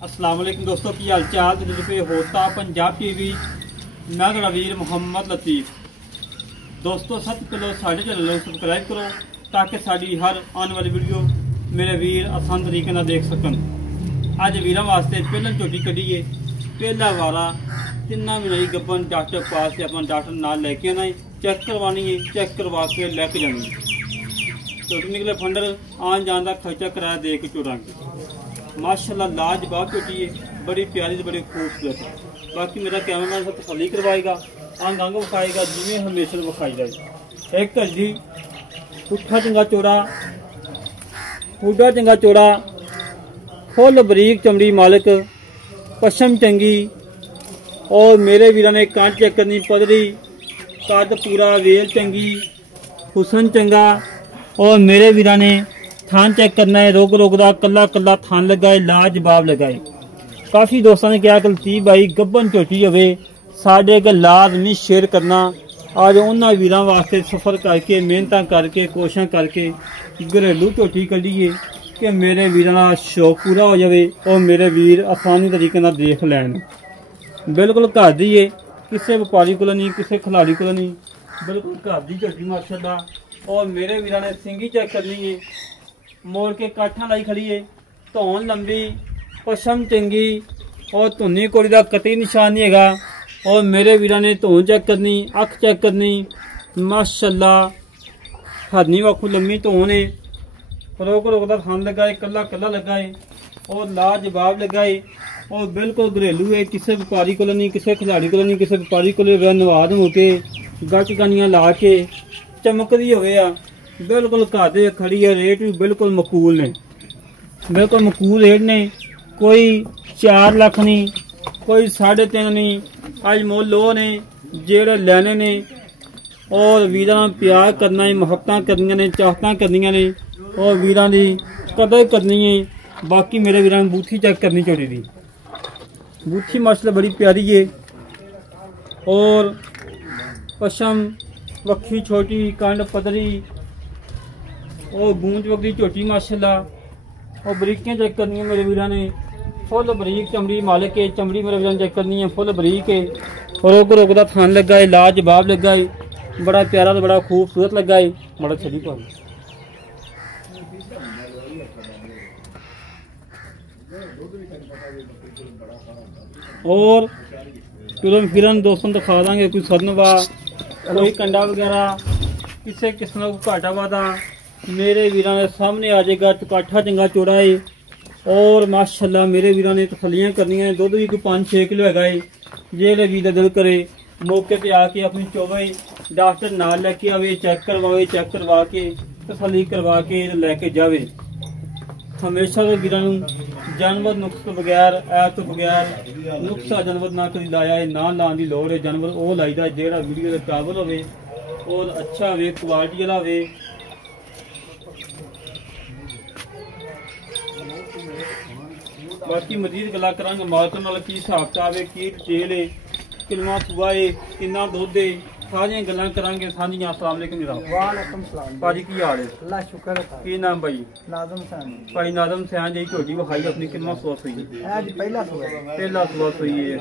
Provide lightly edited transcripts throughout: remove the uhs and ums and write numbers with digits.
अस्सलाम वालेकुम दोस्तों की हाल चाल पे होता पंजाब टीवी मैं वीर मुहम्मद लतीफ। दोस्तों सबसे पहले साढ़े चैनल को सबसक्राइब करो ताकि साड़ी हर आने वाली वीडियो मेरे वीर आसान तरीके ना देख सकन। अज वीर वास्ते पहला झोटी कढ़ी है, पहला वारा तिना भी गब्बन डॉक्टर पास से अपना डॉक्टर नाल लैके आना है, चेक करवानी है, चेक करवा के लैके जानी है। झोटी निकले फंडर आन जान का खर्चा किराया दे के चुड़ांगे। माशाल्लाह लाजवाब झोटी है, बड़ी प्यारी तो बड़ी खूबसूरत है। बाकी मेरा कैमरामैन सब तसल्ली करवाएगा, अंग अंग विखाएगा जिमें हमेशा विखाई जाए। एक जी पुट्ठा चंगा चौड़ा, पूडा चंगा चौड़ा, फुल बरीक चमड़ी मालिक, पशम चंगी और मेरे वीर ने कांट चेक करनी पदरी, कद पूरा, वेल चंगी, हुसन चंगा और मेरे वीर ने थान चेक करना है। रोग रोगदा कला कला थान लगाए, लाजवाब लगाए। काफ़ी दोस्तों ने क्या लतीफ भाई गब्बन झोटी होवे साढ़े अगर लाजमी शेयर करना। आज उन्होंने वीरों वास्ते सफ़र करके मेहनत करके कोशिश करके घरेलू झोटी कढ़ीए कि मेरे वीरों का शौक पूरा हो जाए और मेरे वीर आसानी तरीके नाल देख लैन। बिल्कुल घर दी है, किसी व्यापारी को नहीं, किसी खिलाड़ी को नहीं, बिल्कुल घर दी झोटी माशाल्लाह। और मेरे वीरों ने सिंगी चेक करनी है, मोड़ के काठा लाई खड़ी है, धौन लंबी, पशम चंगी और धुनी कोड़ी का कतई निशान नहीं है। और मेरे वीर ने धौन चेक करनी, अख चेक करनी माशाल्लाह। हरनी वाखू लम्बी धौन है, रोक रोकदा थान लगाए, कला कला लगाए और लाजवाब लगाए और बिल्कुल घरेलू है। किसी व्यापारी को नहीं, किसी खिलाड़ी को नहीं, किसी व्यापारी को नवाद हो के गच गानियाँ ला के चमकदी हो बिल्कुल घाटे खड़ी है। रेट भी बिल्कुल मकूल ने, बिल्कुल मकूल रेट ने। कोई 4 लाख नहीं, कोई 3.5 नहीं। अज मुल लो ने जेड़े लैने ने और वीर प्यार करना है, मुहब्बत करनिया ने, चाहत करनिया ने और वीर की कदर करनी है। बाकी मेरे वीर बूथी चेक करनी झोटी की, बूथी माशाल्लाह बड़ी प्यारी है और पशम वक्खी छोटी, कंड पतरी और गूंज वगरी झोटी माशाल्लाह। और बरीकियाँ चेक करनी है मेरे वीर ने, फुल बरीक चमड़ी मालिक है। चमड़ी मेरे वीर चेक करनी है, फुल बरीक है और रोक रोकदा थान लगा है, लाजवाब लगा है, बड़ा प्यारा तो बड़ा खूबसूरत लगा है। बड़ा छड़ी पाई और फिरन फिरन दोस्तों दिखा देंगे। कोई सदनवा, कोई कंडा वगैरह, किसी किस्म का घाटा वादा मेरे वीरों के सामने आ जाएगा। चकाठा चंगा चौड़ा है और माशाल्लाह मेरे वीरों ने तसलियाँ करनी है। दुध भी कोई 5-6 किलो है। जेड़े वीर दिल करे मौके पर आके अपनी चोवे डॉक्टर नाल लैके आवे, चेक करवावे, चेक करवा के तसली करवा के लैके जावे। हमेशा तो वीरों जानवर नुक्स तो बगैर, ऐप तो बगैर नुक्सा जानवर ना कभी लाया है, ना लाने की लोड़ है। जानवर वो लाइदा जेड़ा वीडियो के काबल होवे और अच्छा होवे, क्वालिटी वाला होवे। बाकी मजीद गल्लां करांगे मालक नाल की हिसाब किताब है, की डिटेल है, किलमा सुबह है, कितना दुध है, सारियां गल्लां करांगे सांझियां। अस्सलाम वालेकुम जनाब। वालेकुम सलाम भाजी की हाल है? अल्लाह शुक्र है। की नाम भाई? नाज़म सैन। भाई नाज़म सैन जी झोटी विखाई अपनी कितना सुआ सुई? आज पहला सुआ, पहला सुआ सुई है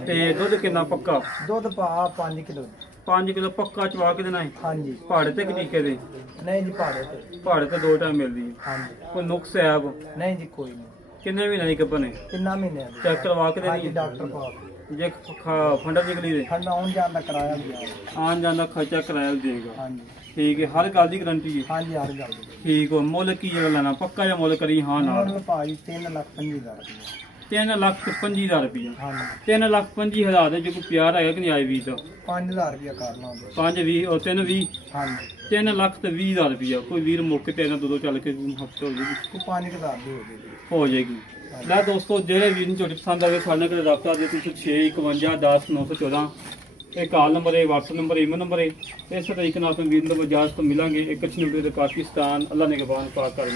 ते दुध कितना पक्का? दुध पा 5 किलो। 5 किलो पक्का चवा के देना है? हाँ जी। पहाड़े ते टीके दे? नहीं जी, पहाड़े ते 2 टाइम मिलती है। हाँ जी। कोई नुक्स है अब? नहीं जी, कोई नहीं। किन्ने महीने की गब्बन है? कितना महीने? चेक करवा के हाँ देनी जी, है? डॉक्टर पास जे फंडा निकली दे ठंडा आउन जान का किराया भी है, आन जान का खर्चा किराया देगा। हाँ जी। ठीक है, हर गल की गारंटी है? हाँ जी, हर गल दी। ठीक है। मुल की जगह लेना पक्का या मुल करी? हाँ ना भाई 3,25,000 रुपये। 3,25,000 रुपया? हाँ जी। 3,25,000 जो कोई प्यार है कि नहीं आए भी तो 5,000 रुपया करना। 5-20 और 3-20? हाँ जी। 3,20,000 रुपया। कोई वीर मौके पर 2 चल के हफ्ते हो जाएगी, 5,000 की हो जाएगी। लै दोस्तों जेड़े वीर झोटी पसंद आए साढ़े को रब्ता दे 651 10 914 ये कॉल नंबर है, व्हाट्सएप नंबर है, ईमेल नंबर है। इस तरीके अपने वीर इजाजत मिलेंगे। एक अच्छी वीडियो पाकिस्तान अल्लाह ने के बाद पाक कर।